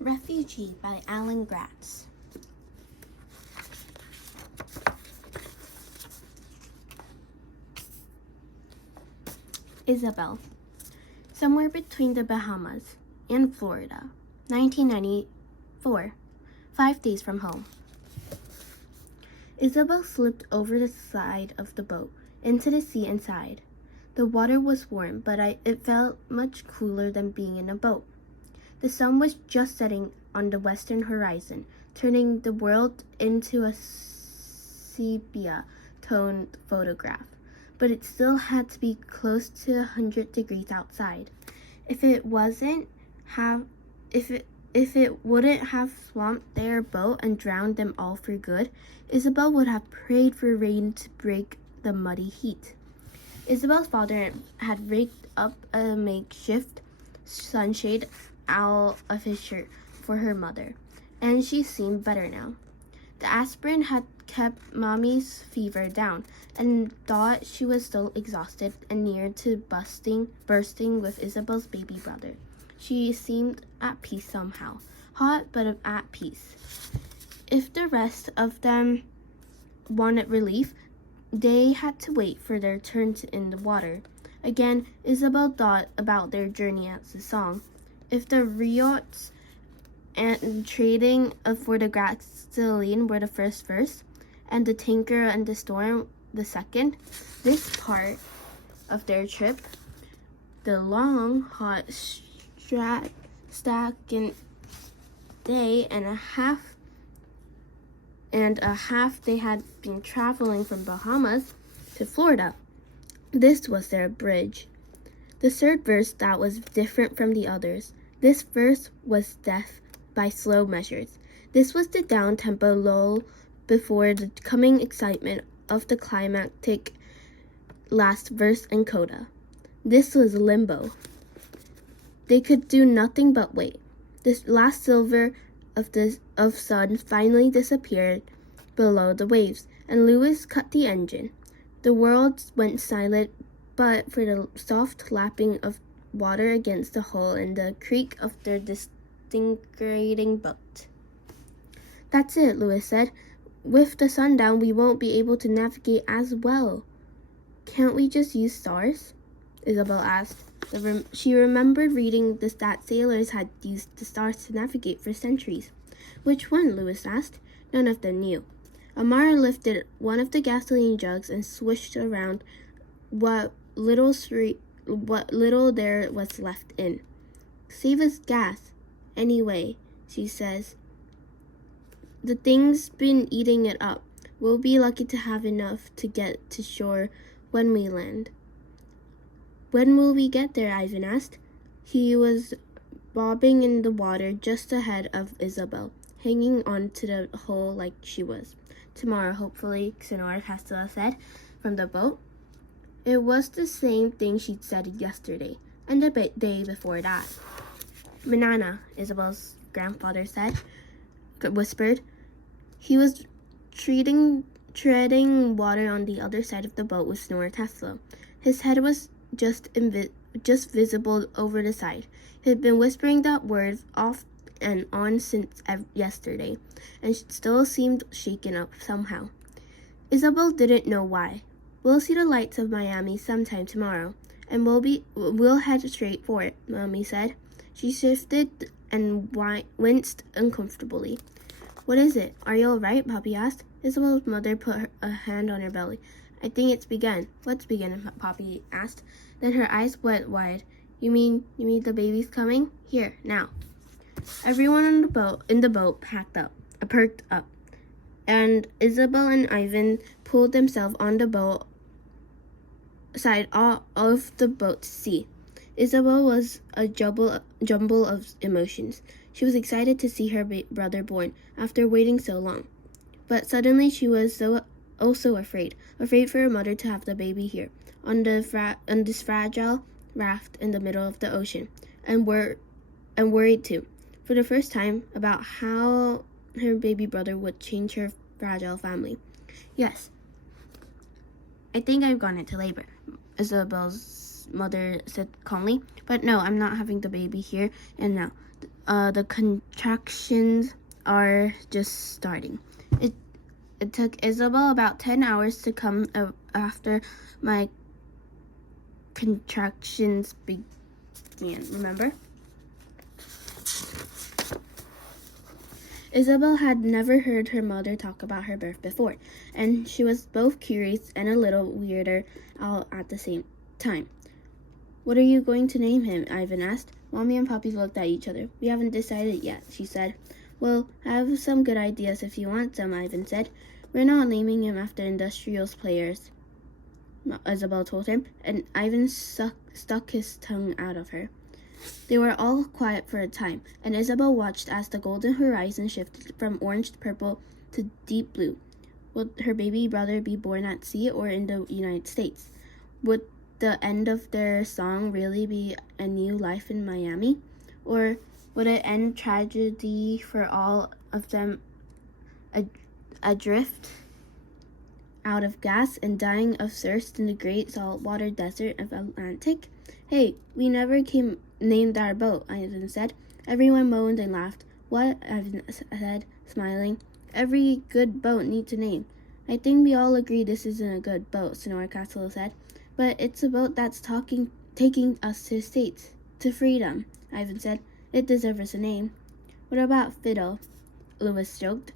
Refugee by Gratz. Isabel. Somewhere between the Bahamas and Florida, 1994, 5 days from home. Isabel slipped over the side of the boat into the sea and sighed. The water was warm, but it felt much cooler than being in a boat. The sun was just setting on the western horizon, turning the world into a sepia-toned photograph, but it still had to be close to 100 degrees outside. If it wouldn't have swamped their boat and drowned them all for good, Isabel would have prayed for rain to break the muddy heat. Isabel's father had rigged up a makeshift sunshade out of his shirt for her mother, and she seemed better now. The aspirin had kept Mommy's fever down, and thought she was still exhausted and near to bursting with Isabel's baby brother. She seemed at peace somehow, hot but at peace. If the rest of them wanted relief, they had to wait for their turn in the water. Again, Isabel thought about their journey as a song. If the riots and trading for the Gratz were the first verse, and the tanker and the storm the second, this part of their trip, the long, hot, stagnant day and a half they had been traveling from Bahamas to Florida. This was their bridge. The third verse that was different from the others. This verse was death by slow measures. This was the down-tempo lull before the coming excitement of the climactic last verse and coda. This was limbo. They could do nothing but wait. This last silver of sun finally disappeared below the waves, and Lewis cut the engine. The world went silent but for the soft lapping of water against the hull and the creak of their disintegrating boat. "That's it," Lewis said. "With the sun down, we won't be able to navigate as well." "Can't we just use stars?" Isabel asked. She remembered reading that sailors had used the stars to navigate for centuries. "Which one?" Lewis asked. None of them knew. Amara lifted one of the gasoline jugs and swished around what little there was left in. "Save us gas, anyway," she says. "The thing's been eating it up. We'll be lucky to have enough to get to shore when we land." "When will we get there?" Ivan asked. He was bobbing in the water just ahead of Isabel, hanging on to the hull like she was. "Tomorrow, hopefully," Sonora Castella said from the boat. It was the same thing she'd said yesterday, and the day before that. "Banana," Isabel's grandfather whispered. He was treading water on the other side of the boat with Sonora Tesla. His head was just visible over the side. He'd been whispering that word off and on since yesterday, and still seemed shaken up somehow. Isabel didn't know why. "We'll see the lights of Miami sometime tomorrow, and we'll head straight for it," Mommy said. She shifted and winced uncomfortably. "What is it? Are you all right?" Poppy asked. Isabel's mother put a hand on her belly. "I think it's begun." "What's begun?" Poppy asked. Then her eyes went wide. You mean the baby's coming? Here, now." Everyone in the boat perked up, and Isabel and Ivan pulled themselves on the boat side of the boat to sea. Isabel was a jumble of emotions. She was excited to see her brother born after waiting so long. But suddenly she was also afraid for her mother to have the baby here, on this fragile raft in the middle of the ocean, and worried too, for the first time, about how her baby brother would change her fragile family. "Yes, I think I've gone into labor," Isabel's mother said calmly. But no, I'm not having the baby here and now. The contractions are just starting. It took Isabel about 10 hours to come after my contractions began, remember? Isabel had never heard her mother talk about her birth before, and she was both curious and a little weirded out at the same time. What are you going to name him? Ivan asked. Mommy and Poppy looked at each other. We haven't decided yet, she said. Well, I have some good ideas if you want some, Ivan said. We're not naming him after industrials players, Isabel told him, and Ivan stuck his tongue out of her. They were all quiet for a time, and Isabel watched as the golden horizon shifted from orange to purple to deep blue. Would her baby brother be born at sea or in the United States? Would the end of their song really be a new life in Miami? Or would it end tragedy for all of them, adrift out of gas and dying of thirst in the great saltwater desert of Atlantic? Hey, we never named our boat, Ivan said. Everyone moaned and laughed. What? Ivan said, smiling. Every good boat needs a name. I think we all agree this isn't a good boat, Sonora Castle said. But it's a boat that's taking us to the States, to freedom, Ivan said. It deserves a name. What about Fiddle? Louis joked,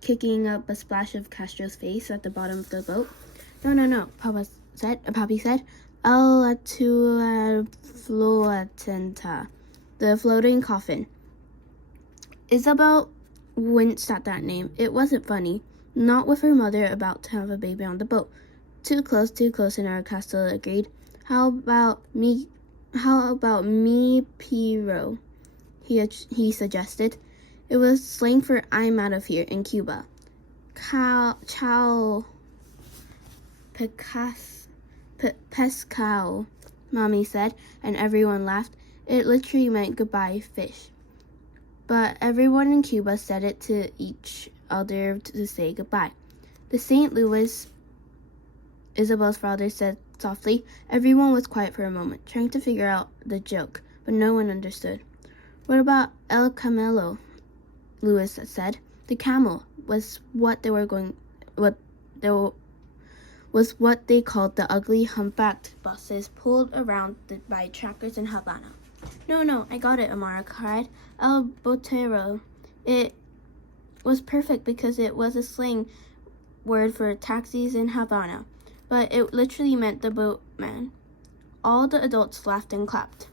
kicking up a splash of Castro's face at the bottom of the boat. No, Poppy said. El Atua Floatenta, the floating coffin. Isabel winced at that name. It wasn't funny. Not with her mother about to have a baby on the boat. Too close, Sonora Castle agreed. How about me, Piro? He suggested. It was slang for I'm out of here in Cuba. Ciao, pescao, Mommy said, and everyone laughed. It literally meant goodbye, fish. But everyone in Cuba said it to each other to say goodbye. The St. Louis, Isabel's father said softly. Everyone was quiet for a moment, trying to figure out the joke, but no one understood. What about El Camelo? Louis said. The camel was what they called the ugly humpbacked buses pulled around by trackers in Havana. No, I got it, Amara cried. El Botero. It was perfect because it was a slang word for taxis in Havana, but it literally meant the boatman. All the adults laughed and clapped.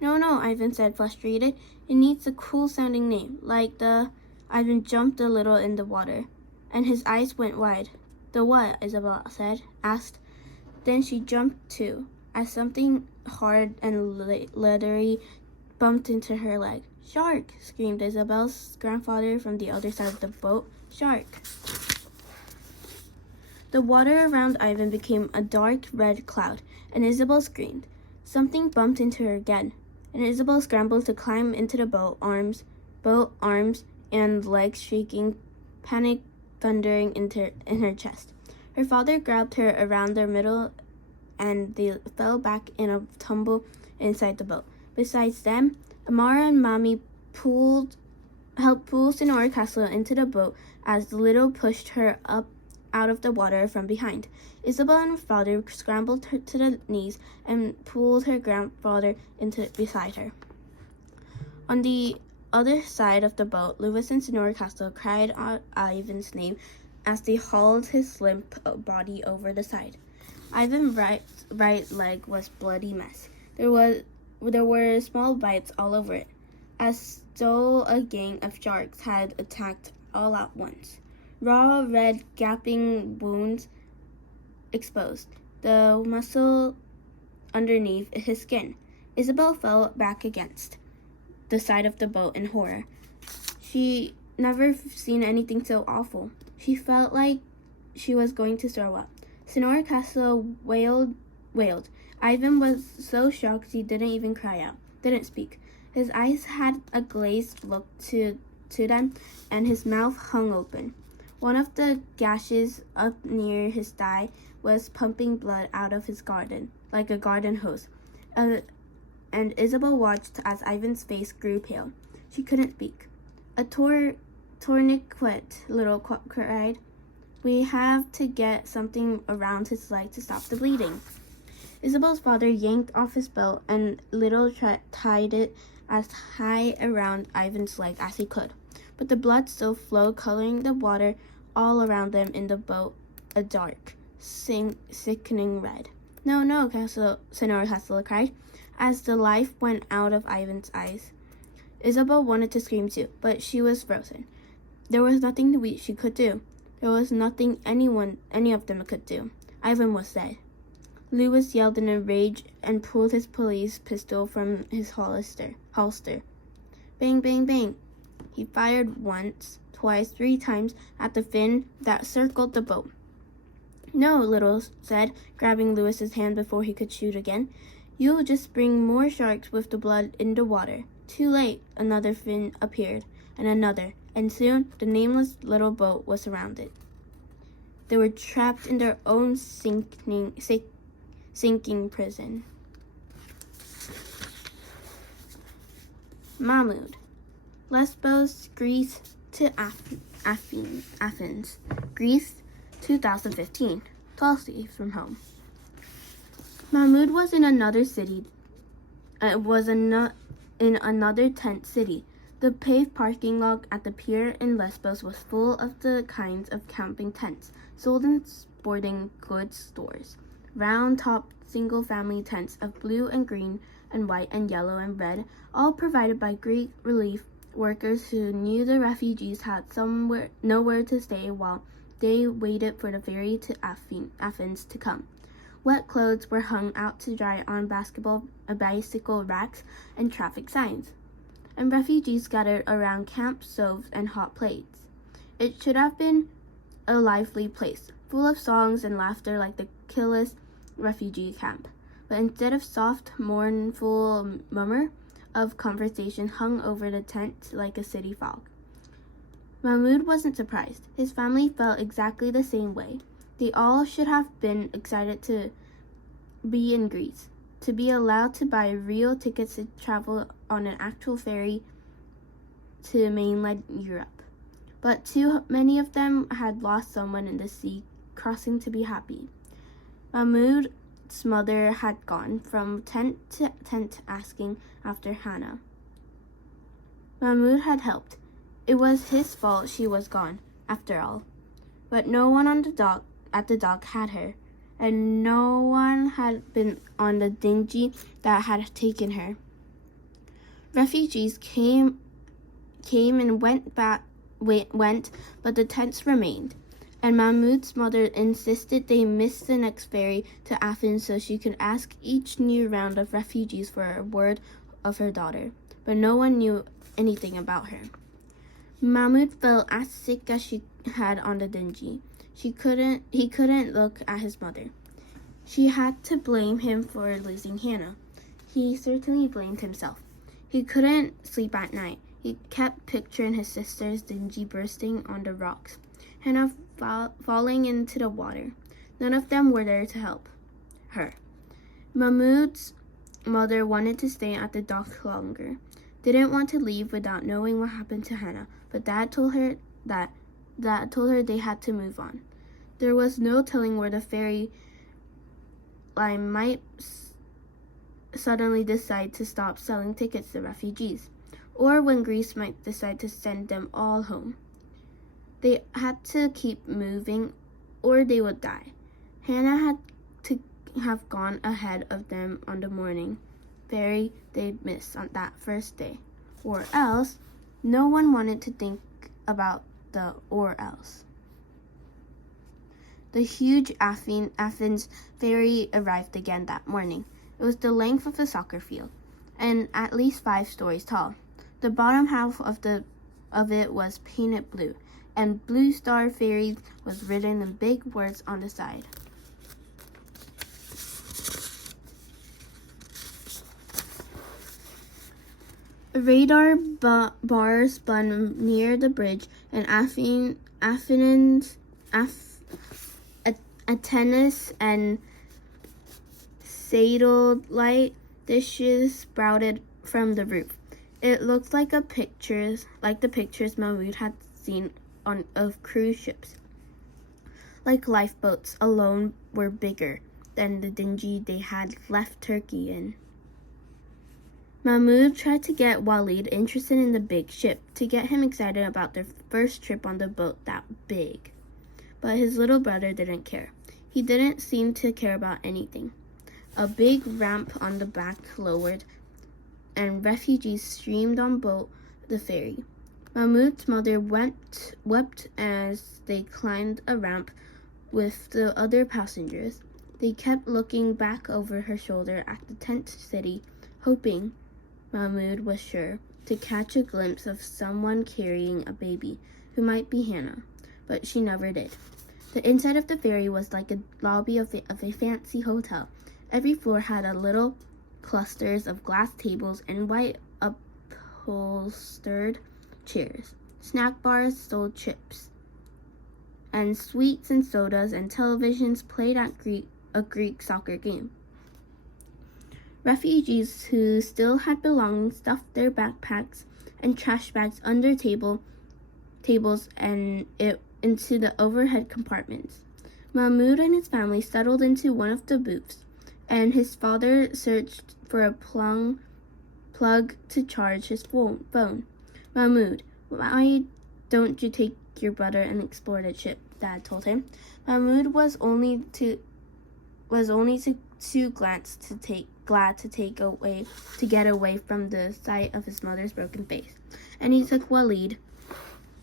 No, Ivan said, frustrated. It needs a cool-sounding name, like the... Ivan jumped a little in the water, and his eyes went wide. The what? Isabel asked. Then she jumped too, as something hard and leathery bumped into her leg. Shark! Screamed Isabel's grandfather from the other side of the boat. Shark! The water around Ivan became a dark red cloud, and Isabel screamed. Something bumped into her again, and Isabel scrambled to climb into the boat, arms and legs shaking, panic thundering in her chest. Her father grabbed her around their middle, and they fell back in a tumble inside the boat. Besides them, Amara and Mommy helped pull Sonora Castle into the boat as the little pushed her up out of the water from behind. Isabel and her father scrambled her to their knees and pulled her grandfather beside her. On the other side of the boat, Louis and Sonora Castle cried out Ivan's name as they hauled his limp body over the side. Ivan's right leg was a bloody mess. There were small bites all over it, as though a gang of sharks had attacked all at once. Raw, red, gaping wounds exposed, the muscle underneath his skin. Isabel fell back against the side of the boat in horror. She never seen anything so awful. She felt like she was going to throw up. Sonora Castle wailed. Ivan was so shocked he didn't even cry out, didn't speak. His eyes had a glazed look to them, and his mouth hung open. One of the gashes up near his thigh was pumping blood out of his garden, like a garden hose. And Isabel watched as Ivan's face grew pale. She couldn't speak. A tourniquet, Little cried. We have to get something around his leg to stop the bleeding. Isabel's father yanked off his belt, and Little tied it as high around Ivan's leg as he could. But the blood still flowed, coloring the water all around them in the boat a dark, sickening red. No, no, Senora Castella cried, as the life went out of Ivan's eyes. Isabel wanted to scream too, but she was frozen. There was nothing she could do. There was nothing any of them could do. Ivan was dead. Louis yelled in a rage and pulled his police pistol from his holster. Bang, bang, bang. He fired once, twice, 3 times at the fin that circled the boat. No, Little said, grabbing Louis's hand before he could shoot again. You'll just bring more sharks with the blood in the water. Too late. Another fin appeared, and another, and soon the nameless little boat was surrounded. They were trapped in their own sinking prison. Mahmud. Lesbos, Greece to Athens. Greece, 2015. Tulsi from home. Mahmud was in another city. In another tent city. The paved parking lot at the pier in Lesbos was full of the kinds of camping tents sold in sporting goods stores. Round-top single-family tents of blue and green and white and yellow and red, all provided by Greek relief workers who knew the refugees had nowhere to stay while they waited for the ferry to Athens to come. Wet clothes were hung out to dry on bicycle racks and traffic signs, and refugees gathered around camp stoves and hot plates. It should have been a lively place, full of songs and laughter like the Kilis refugee camp. But instead of soft, mournful murmur of conversation hung over the tent like a city fog. Mahmud wasn't surprised. His family felt exactly the same way. They all should have been excited to be in Greece, to be allowed to buy real tickets to travel on an actual ferry to mainland Europe. But too many of them had lost someone in the sea crossing to be happy. Mahmud's mother had gone from tent to tent asking after Hannah. Mahmud had helped. It was his fault she was gone, after all. But no one at the dock had her, and no one had been on the dinghy that had taken her. Refugees came and went, but the tents remained, and Mahmud's mother insisted they miss the next ferry to Athens so she could ask each new round of refugees for a word of her daughter. But no one knew anything about her. Mahmud felt as sick as she had on the dinghy. He couldn't look at his mother. She had to blame him for losing Hannah. He certainly blamed himself. He couldn't sleep at night. He kept picturing his sister's dinghy bursting on the rocks, Hannah falling into the water. None of them were there to help her. Mahmud's mother wanted to stay at the dock longer. Didn't want to leave without knowing what happened to Hannah, but Dad told her they had to move on. There was no telling where the ferry line might suddenly decide to stop selling tickets to refugees, or when Greece might decide to send them all home. They had to keep moving, or they would die. Hannah had to have gone ahead of them on the morning ferry they'd missed on that first day, or else no one wanted to think about the or else. The huge Athens ferry arrived again that morning. It was the length of a soccer field, and at least 5 stories tall. The bottom half of it was painted blue, and Blue Star Ferries was written in big words on the side. A radar bar spun near the bridge, and antennas and satellite dishes sprouted from the roof. It looked like the pictures Mahmoud had seen of cruise ships. Like lifeboats, alone were bigger than the dingy they had left Turkey in. Mahmoud tried to get Walid interested in the big ship, to get him excited about their first trip on the boat that big. But his little brother didn't care. He didn't seem to care about anything. A big ramp on the back lowered, and refugees streamed on board the ferry. Mahmoud's mother wept as they climbed a ramp with the other passengers. They kept looking back over her shoulder at the tent city, hoping, Mahmoud was sure, to catch a glimpse of someone carrying a baby, who might be Hannah, but she never did. The inside of the ferry was like a lobby of a fancy hotel. Every floor had a little clusters of glass tables and white upholstered chairs. Snack bars sold chips, and sweets and sodas, and televisions played at a Greek soccer game. Refugees who still had belongings stuffed their backpacks and trash bags under tables and into the overhead compartments. Mahmoud and his family settled into one of the booths, and his father searched for a plug to charge his phone. Mahmoud, why don't you take your brother and explore the ship? Dad told him. Mahmoud was only too glad to get away from the sight of his mother's broken face, and he took Walid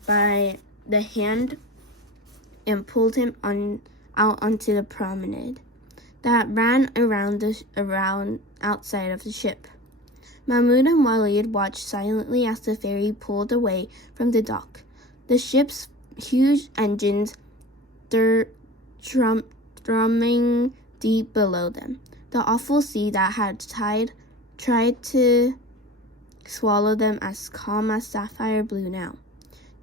by the hand and pulled him out onto the promenade that ran around outside of the ship. Mahmoud and Walid watched silently as the ferry pulled away from the dock. The ship's huge engines drumming deep below them. The awful sea that had tried to swallow them as calm as sapphire blue now.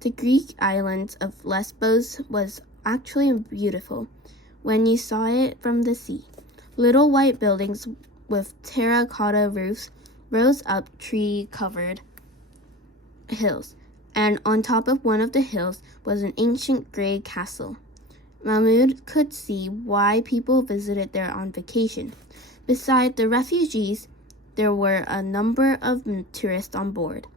The Greek island of Lesbos was actually beautiful when you saw it from the sea. Little white buildings with terracotta roofs rose up tree-covered hills, and on top of one of the hills was an ancient gray castle. Mahmoud could see why people visited there on vacation. Beside the refugees, there were a number of tourists on board.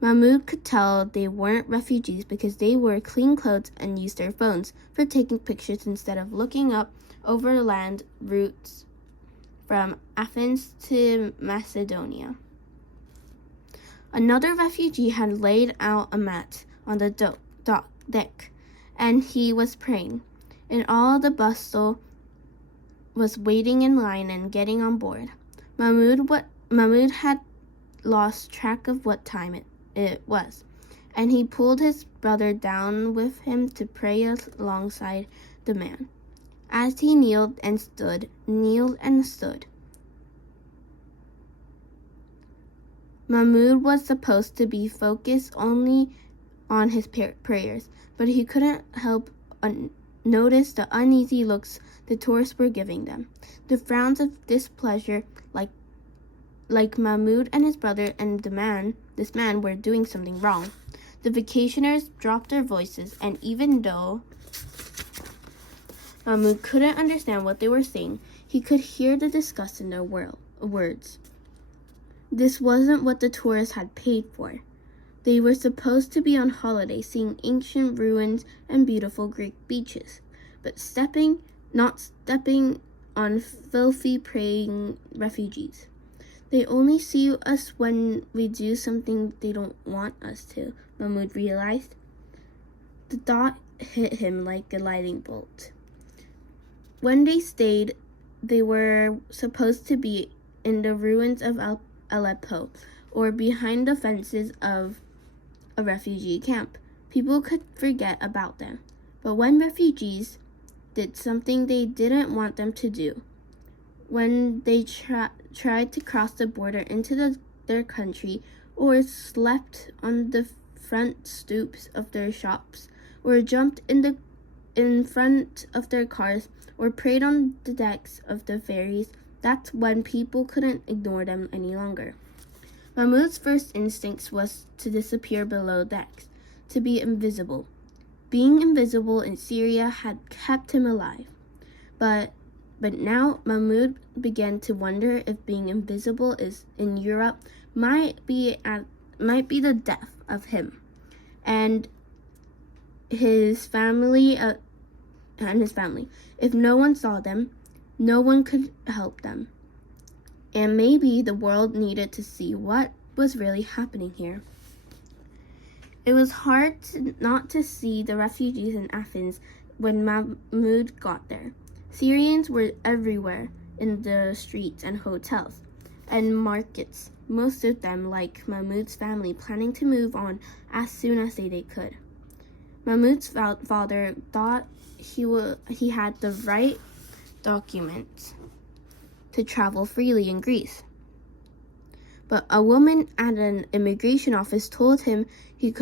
Mahmoud could tell they weren't refugees because they wore clean clothes and used their phones for taking pictures instead of looking up overland routes from Athens to Macedonia. Another refugee had laid out a mat on the deck, and he was praying. And all the bustle was waiting in line and getting on board. Mahmoud had lost track of what time it was, and he pulled his brother down with him to pray alongside the man. As he knelt and stood, Mahmoud was supposed to be focused only on his prayers, but he couldn't help notice the uneasy looks the tourists were giving them, the frowns of displeasure, like Mahmoud and his brother and this man were doing something wrong. The vacationers dropped their voices, and even though Mahmoud couldn't understand what they were saying, he could hear the disgust in their words. This wasn't what the tourists had paid for. They were supposed to be on holiday, seeing ancient ruins and beautiful Greek beaches, but not stepping on filthy praying refugees. They only see us when we do something they don't want us to, Mahmoud realized. The thought hit him like a lightning bolt. When they stayed, they were supposed to be in the ruins of Aleppo or behind the fences of a refugee camp. People could forget about them. But when refugees did something they didn't want them to do, when they tried to cross the border into their country or slept on the front stoops of their shops, or jumped in front of their cars, or preyed on the decks of the ferries, that's when people couldn't ignore them any longer. Mahmoud's first instinct was to disappear below decks, to be invisible. Being invisible in Syria had kept him alive. But now Mahmoud began to wonder if being invisible in Europe might be the death of him and his family. If no one saw them, no one could help them. And maybe the world needed to see what was really happening here. It was hard not to see the refugees in Athens when Mahmoud got there. Syrians were everywhere in the streets and hotels and markets, most of them, like Mahmoud's family, planning to move on as soon as they could. Mahmoud's father thought he had the right documents to travel freely in Greece. But a woman at an immigration office told him he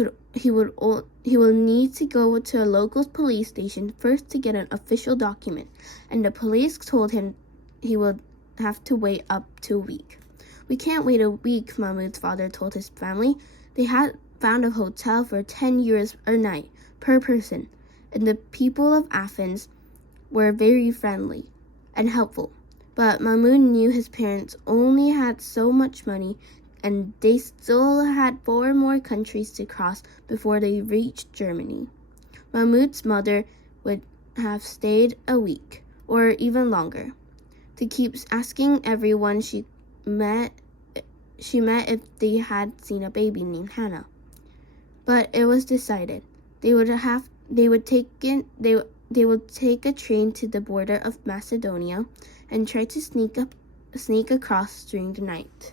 will need to go to a local police station first to get an official document, and the police told him he would have to wait up to a week. We can't wait a week, Mahmoud's father told his family. They had found a hotel for 10 euros a night per person, and the people of Athens were very friendly and helpful. But Mahmoud knew his parents only had so much money, and they still had 4 more countries to cross before they reached Germany. Mahmoud's mother would have stayed a week, or even longer, to keep asking everyone she met if they had seen a baby named Hannah. But it was decided they would take a train to the border of Macedonia and try to sneak across during the night.